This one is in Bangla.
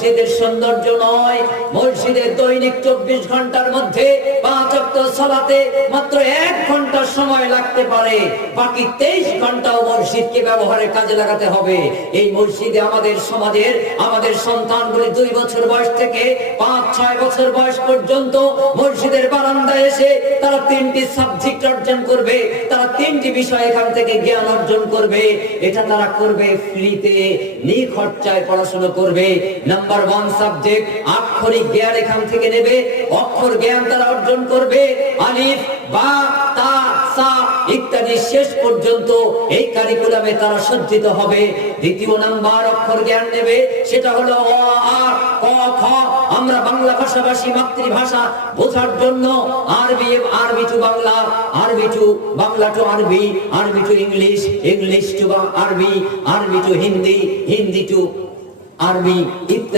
মসজিদের সৌন্দর্য নয়, মসজিদের দৈনিক 24 ঘন্টার মধ্যে 5 ওয়াক্ত সালাতে মাত্র 1 ঘন্টা সময় লাগতে পারে, বাকি 23 ঘন্টাও মসজিদকে ব্যবহারের কাজে লাগাতে হবে। এই মসজিদে আমাদের সমাজের আমাদের সন্তানগুলি 2 বছর বয়স থেকে 5-6 বছর বয়স পর্যন্ত মসজিদের বারান্দায় এসে তারা 3টি সাবজেক্ট অর্জন করবে, তারা 3টি বিষয় এখান থেকে জ্ঞান অর্জন করবে। এটা তারা করবে ফ্রিতে, নিখরচায় পড়াশোনা করবে। নাম্বার 1 সাবজেক্ট আক্ষরিক জ্ঞান এখান থেকে নেবে, অক্ষর জ্ঞান তারা অর্জন করবে, আলিফ বা তা সা ইত্যাদি শেষ পর্যন্ত এই কারিকুলামে তারা সজ্জিত হবে। দ্বিতীয় নাম্বার অক্ষর জ্ঞান নেবে, সেটা হলো অ আ ক খ। আমরা বাংলা ভাষাভাষী মাতৃভাষা বোঝার জন্য আরবি টু বাংলা, আরবি টু বাংলা টু আরবি, আরবি টু ইংলিশ, ইংলিশ টু আরবি, আরবি টু হিন্দি, হিন্দি টু আরবি ইত্যাদি।